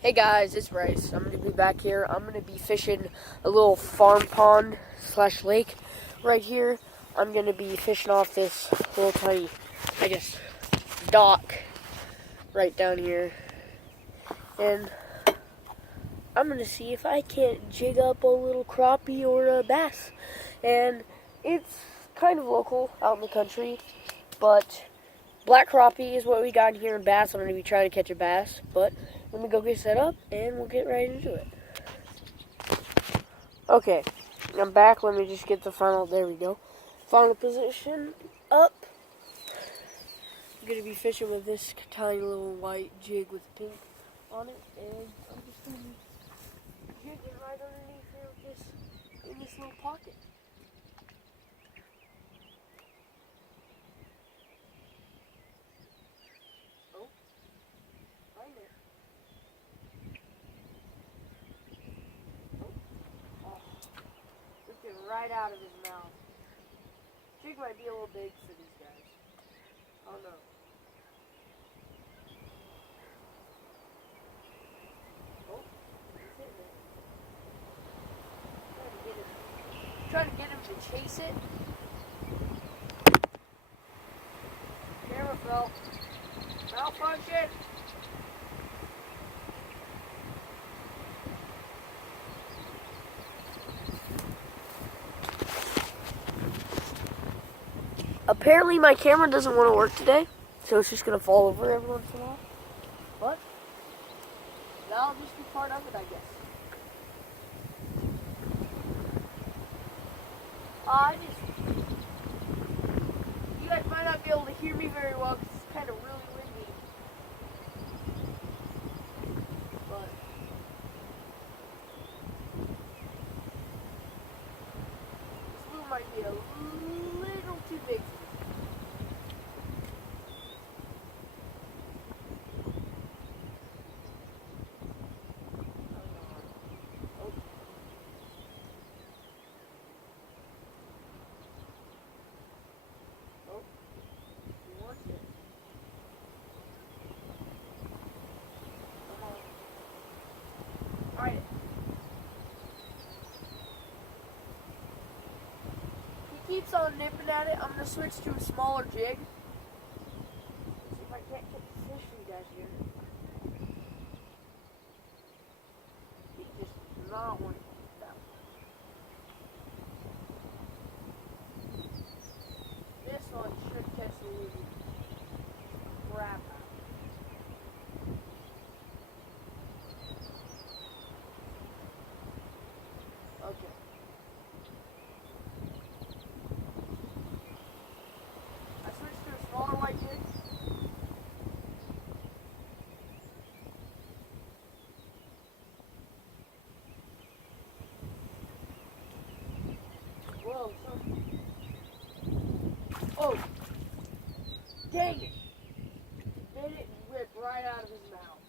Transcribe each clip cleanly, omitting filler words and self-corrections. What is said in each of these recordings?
Hey guys, it's Bryce. I'm going to be back here. I'm going to be fishing a little farm pond slash lake right here. I'm going to be fishing off this little tiny, dock right down here. And I'm going to see if I can't jig up a little crappie or a bass. And it's kind of local out in the country, but black crappie is what we got here in bass. I'm going to be trying to catch a bass, but let me go get set up and we'll get right into it. Okay, I'm back. Let me just get the there we go. Final position up. I'm going to be fishing with this tiny little white jig with pink on it, and I'm just going to be jigging right underneath here with this, in this little pocket. Oh, right there. Right out of his mouth. Jig might be a little big for these guys. Oh no. Oh, he's hitting it. Trying to get him to chase it. Camera fell. Malfunction. Apparently my camera doesn't want to work today, so it's just going to fall over every once in a while. But that'll just be part of it, I guess. You guys might not be able to hear me very well because it's kind of really windy. But this room might be a little too big for me. Alright. He keeps on nipping at it. I'm going to switch to a smaller jig. See if I can't get the fish for you guys here. He just does not want to eat that one. This one should catch the living crap out. Okay. I switched to a smaller white jig. Whoa, son. Oh! Dang it! Made it rip right out of his mouth.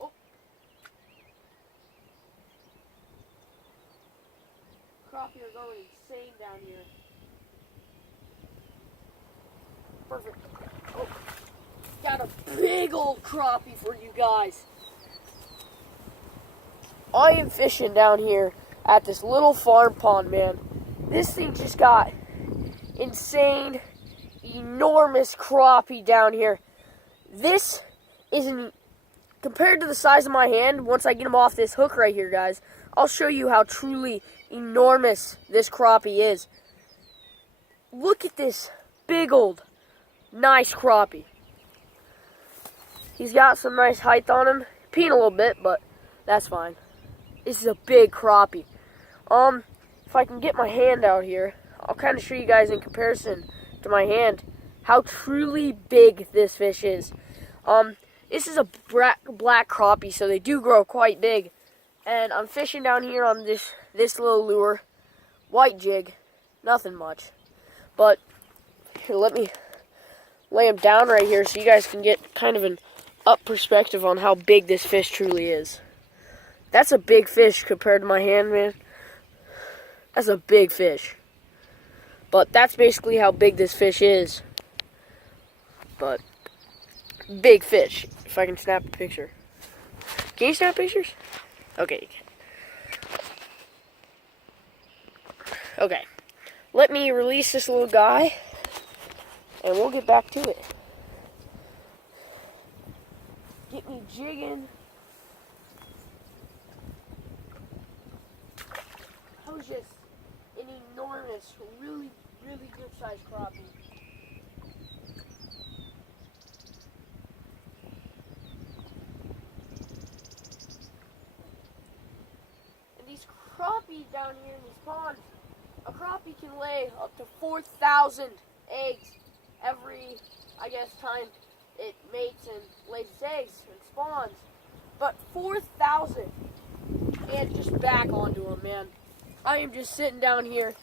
Oh! Crappie are going insane down here. Perfect. Oh! Got a big old crappie for you guys. I am fishing down here at this little farm pond, man. This thing just got insane, enormous crappie down here. This isn't, compared to the size of my hand, once I get him off this hook right here, guys, I'll show you how truly enormous this crappie is. Look at this big old, nice crappie. He's got some nice height on him. Peeing a little bit, but that's fine. This is a big crappie. If I can get my hand out here, I'll kind of show you guys in comparison to my hand how truly big this fish is. This is a black crappie, so they do grow quite big. And I'm fishing down here on this little lure, white jig, nothing much. But here, let me lay him down right here so you guys can get kind of an up perspective on how big this fish truly is. That's a big fish compared to my hand, man. That's a big fish. But that's basically how big this fish is. But big fish. If I can snap a picture. Can you snap pictures? Okay. Okay. Let me release this little guy, and we'll get back to it. Get me jigging. That was just an enormous, really, really good sized crappie. And these crappie down here in these ponds, a crappie can lay up to 4,000 eggs every, I guess, time it mates and lays its eggs and spawns. But 4,000, and just back onto them, man. I am just sitting down here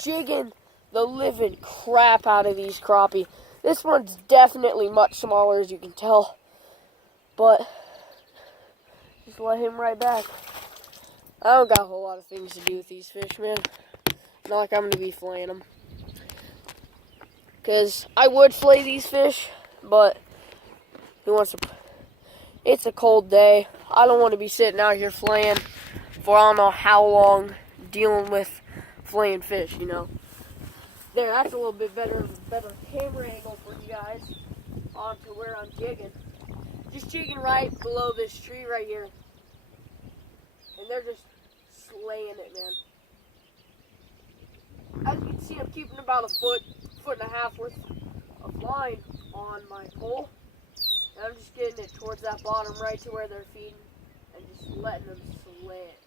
jigging the living crap out of these crappie. This one's definitely much smaller, as you can tell, but just let him right back. I don't got a whole lot of things to do with these fish, man. Not like I'm going to be filleting them. Because I would fillet these fish, but who wants to... It's a cold day. I don't want to be sitting out here filleting for I don't know how long, dealing with filleting fish, you know. There, that's a little bit better camera angle for you guys onto where I'm jigging. Just jigging right below this tree right here. And they're just slaying it, man. As you can see, I'm keeping about a foot and a half worth of line on my pole. And I'm just getting it towards that bottom right to where they're feeding and just letting them slay it.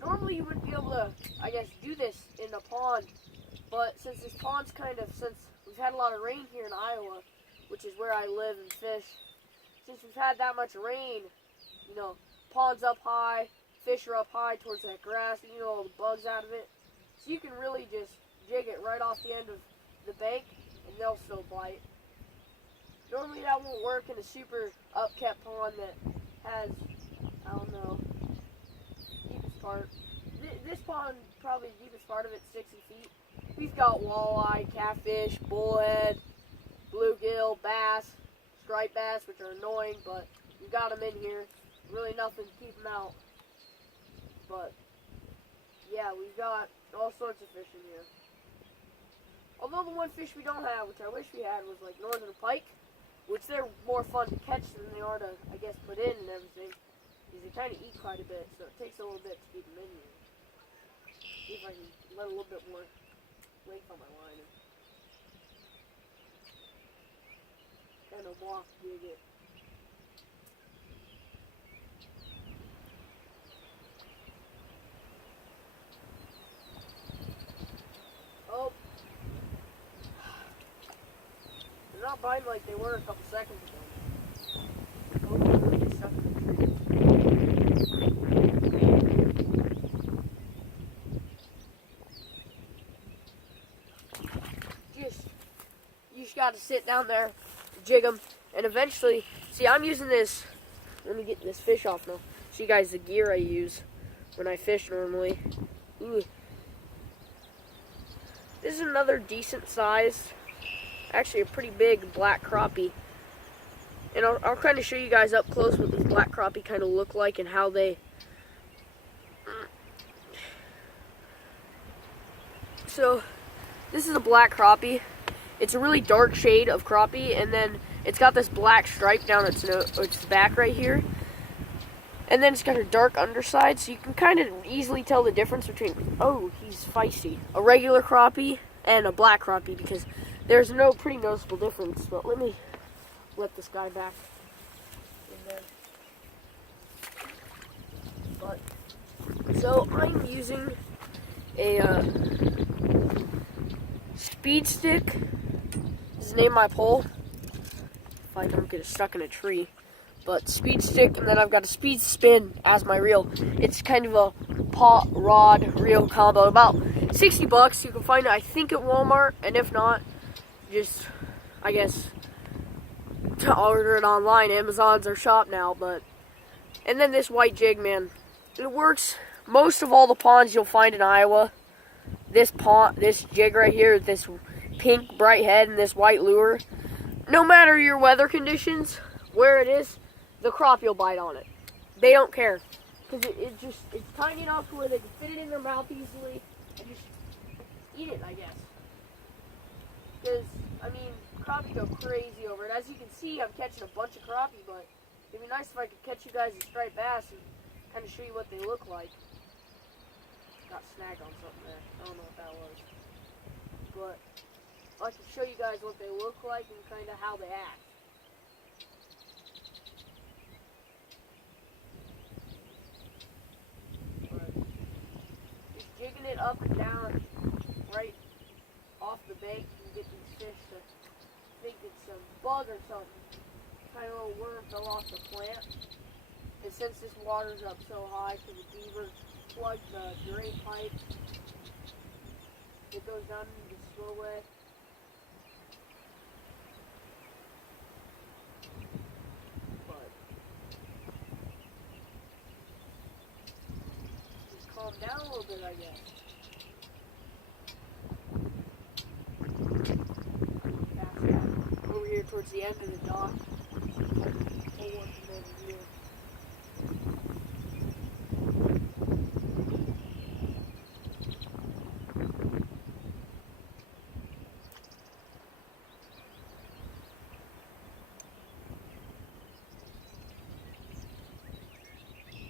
Normally you wouldn't be able to, I guess, do this in a pond, but since this pond's since we've had a lot of rain here in Iowa, which is where I live and fish, since we've had that much rain, you know, pond's up high, fish are up high towards that grass, and you know, all the bugs out of it, so you can really just jig it right off the end of the bank, and they'll still bite. Normally that won't work in a super upkept pond that has, I don't know, deepest part. This pond, probably the deepest part of it's 60 feet. We've got walleye, catfish, bullhead, bluegill, bass, striped bass, which are annoying, but we've got them in here. Really nothing to keep them out. But, yeah, we've got all sorts of fish in here. Although the one fish we don't have, which I wish we had, was like northern pike, which they're more fun to catch than they are to, I guess, put in and everything. Because they kind of eat quite a bit, so it takes a little bit to keep them in here. See if I can let a little bit more length on my line. Kind of walk jig it. Oh. They're not biting like they were a couple seconds ago. Oh, they're really stuck in the tree. You just got to sit down there, jig them, and eventually, see, I'm using this, let me get this fish off now, show you guys the gear I use when I fish normally. Ooh. This is another decent size, actually a pretty big black crappie. And I'll kind of show you guys up close what this black crappie kind of look like and how they... So, this is a black crappie. It's a really dark shade of crappie, and then it's got this black stripe down its back right here. And then it's got a dark underside, so you can kind of easily tell the difference between, oh, he's feisty, a regular crappie and a black crappie, because there's no pretty noticeable difference. But let me let this guy back in there. But, so I'm using a speed stick. This is the name of my pole. If I don't get it stuck in a tree. But speed stick, and then I've got a speed spin as my reel. It's kind of a pot rod reel combo. About 60 bucks. You can find it, I think, at Walmart. And if not, just, I guess, to order it online. Amazon's our shop now. But, and then this white jig, man. It works most of all the ponds you'll find in Iowa. this jig right here, this pink bright head and this white lure, no matter your weather conditions, where it is, the crappie will bite on it. They don't care. Because it's tiny enough to where they can fit it in their mouth easily and just eat it, I guess. Because, I mean, crappie go crazy over it. As you can see, I'm catching a bunch of crappie, but it'd be nice if I could catch you guys a striped bass and kind of show you what they look like. Got snagged on something there. I don't know what that was. But I can show you guys what they look like and kind of how they act. But just jigging it up and down right off the bank and get these fish to think it's a bug or something. Kind of a little worm fell off the plant. And since this water's up so high, because the beaver plugged the drain pipe, it goes down into the spillway. But just calm down a little bit, I guess. Over here towards the end of the dock. Pull one from over here.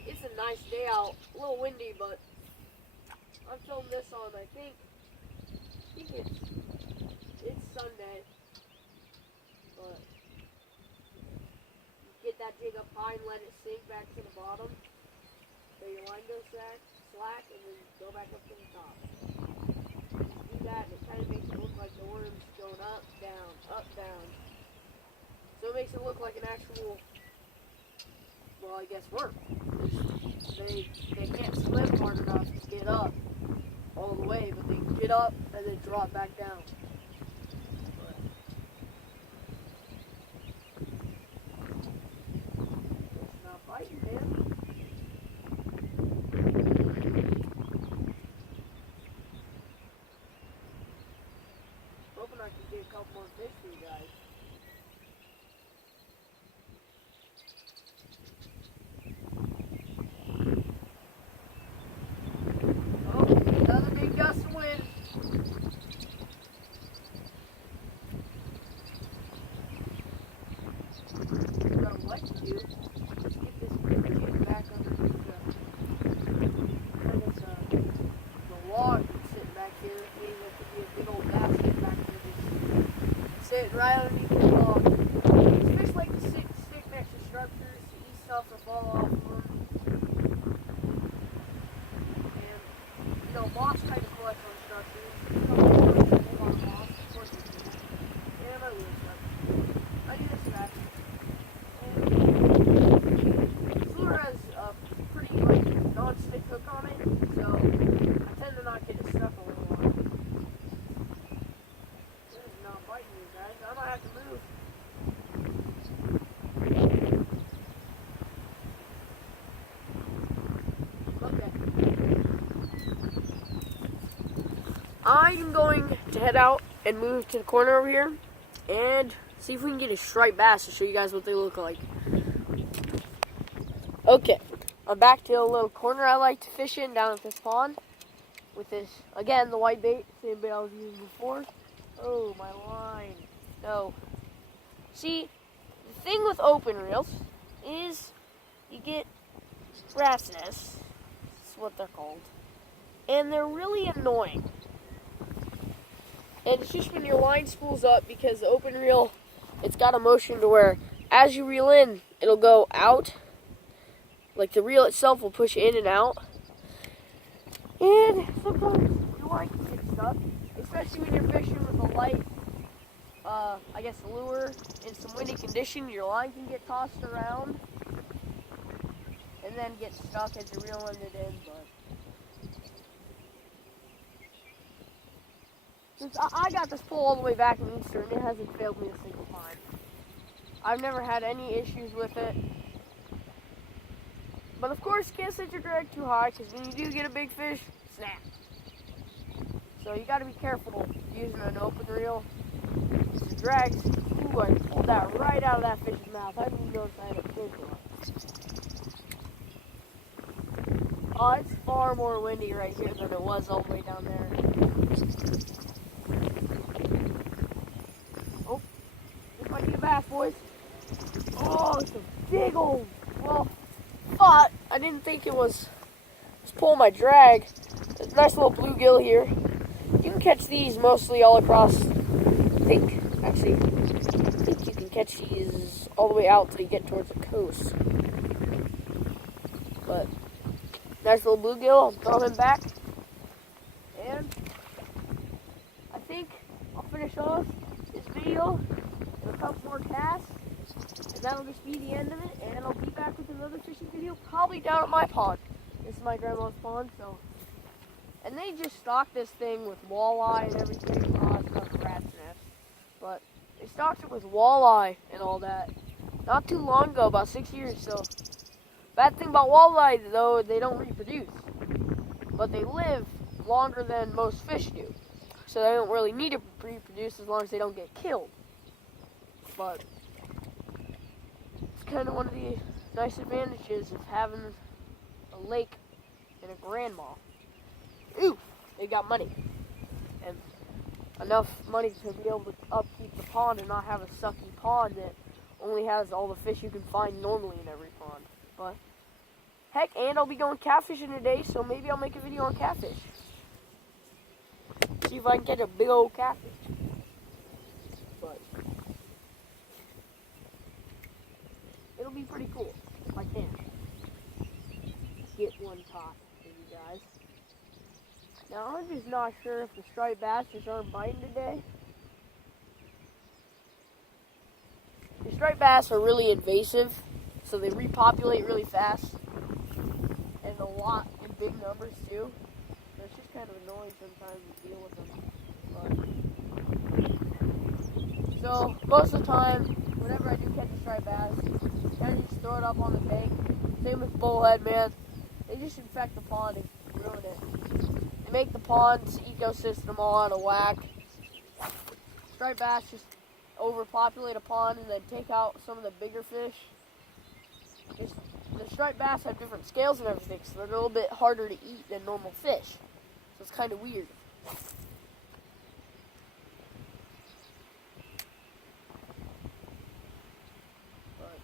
It's a nice day out, a little windy, but I'm filming this on, I think it's Sunday, but you get that jig up high and let it sink back to the bottom, so your line goes slack, and then go back up to the top. Do that, and it kind of makes it look like the worm's going up, down, so it makes it look like an actual, well, I guess worm. They can't swim hard enough to get up all the way, but they can get up and then drop back down. But it's not biting, man. Hoping I can get a couple more fish for you guys. Another big gust of wind. What I would like to do is get this jig back underneath the log that's sitting back here. Maybe there could be a big old basket back there just sitting right underneath the log. These fish like to stick next to structures, eat stuff or fall off of them. Moss kind of collects on structures. A lot of moss, of course it do. And my wheel structure. I do this back. And this lure has a pretty non-stick hook on it, so I tend to not get it stuck a little lot. This is not biting you guys. I might have to move. I'm going to head out and move to the corner over here and see if we can get a striped bass to show you guys what they look like. Okay, I'm back to a little corner I like to fish in down at this pond with this, again, the white bait, same bait I was using before. Oh, my line. No. See, the thing with open reels is you get rat's nests. That's what they're called. And they're really annoying. And it's just when your line spools up, because the open reel, it's got a motion to where as you reel in, it'll go out. Like the reel itself will push in and out. And sometimes your line can get stuck, especially when you're fishing with a light, I guess, lure in some windy condition. Your line can get tossed around and then get stuck as you're reeling it in. But since I got this pole all the way back in Easter, and it hasn't failed me a single time. I've never had any issues with it. But of course, can't set your drag too high, because when you do get a big fish, snap. So you got to be careful using an open reel. The drags. Ooh, I pulled that right out of that fish's mouth. I didn't even notice I had a fish on. Oh, it's far more windy right here than it was all the way down there. Oh, this might be a bass, boys. Oh, it's a big old, well, but I didn't think it was. Just pulling my drag. There's a nice little bluegill here. You can catch these mostly all across. I think you can catch these all the way out till you get towards the coast. But nice little bluegill. I'll throw him back, and I think I'll finish off this video with a couple more casts, and that'll just be the end of it. And I'll be back with another fishing video, probably down at my pond. This is my grandma's pond, so. And they just stocked this thing with walleye and everything. Oh, it's not a rat's nest. But they stocked it with walleye and all that. Not too long ago, about 6 years. So, bad thing about walleye, though, they don't reproduce. But they live longer than most fish do. So they don't really need to reproduce as long as they don't get killed. But it's kind of one of the nice advantages of having a lake and a grandma. Ooh, they got money. And enough money to be able to upkeep the pond and not have a sucky pond that only has all the fish you can find normally in every pond. But heck, and I'll be going catfishing today, so maybe I'll make a video on catfish. See if I can catch a big old catfish. But it'll be pretty cool if I can get one caught for you guys. Now, I'm just not sure if the striped bass just aren't biting today. The striped bass are really invasive, so they repopulate really fast, and a lot in big numbers too. So it's just kind of annoying sometimes to deal with them. But so most of the time, whenever I do catch a striped bass, I kind of just throw it up on the bank. Same with bullhead, man. They just infect the pond and ruin it. They make the pond's ecosystem all out of whack. Striped bass just overpopulate a pond and then take out some of the bigger fish. The striped bass have different scales and everything, so they're a little bit harder to eat than normal fish. So it's kind of weird. But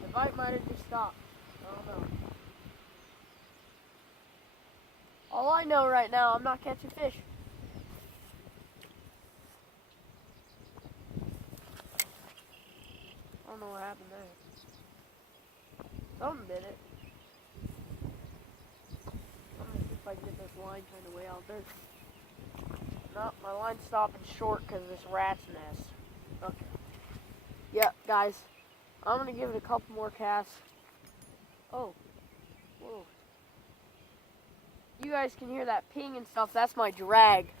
the bite might have just stopped. I don't know. All I know right now, I'm not catching fish. I don't know what happened there. Something did it. I'm gonna see if I can get this line kind of way out there. No, my line's stopping short because of this rat's nest. Okay. Yeah, guys. I'm gonna give it a couple more casts. Oh. Whoa. You guys can hear that ping and stuff. That's my drag.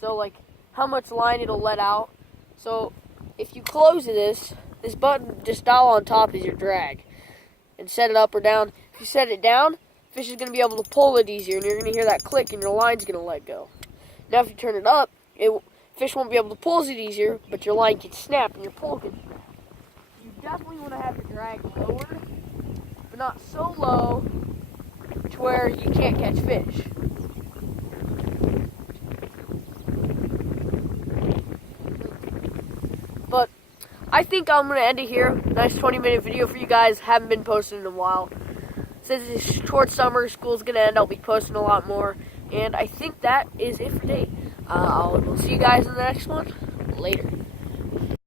So, like, how much line it'll let out. So, if you close this button just dial on top is your drag. And set it up or down. If you set it down, fish is going to be able to pull it easier. And you're going to hear that click and your line's going to let go. Now, if you turn it up, fish won't be able to pull it easier, but your line can snap and your pull can snap. You definitely want to have your drag lower, but not so low to where you can't catch fish. But I think I'm going to end it here. Nice 20-minute video for you guys. Haven't been posting in a while. Since it's towards summer, school's going to end, I'll be posting a lot more. And I think that is it for today. We'll see you guys in the next one. Later.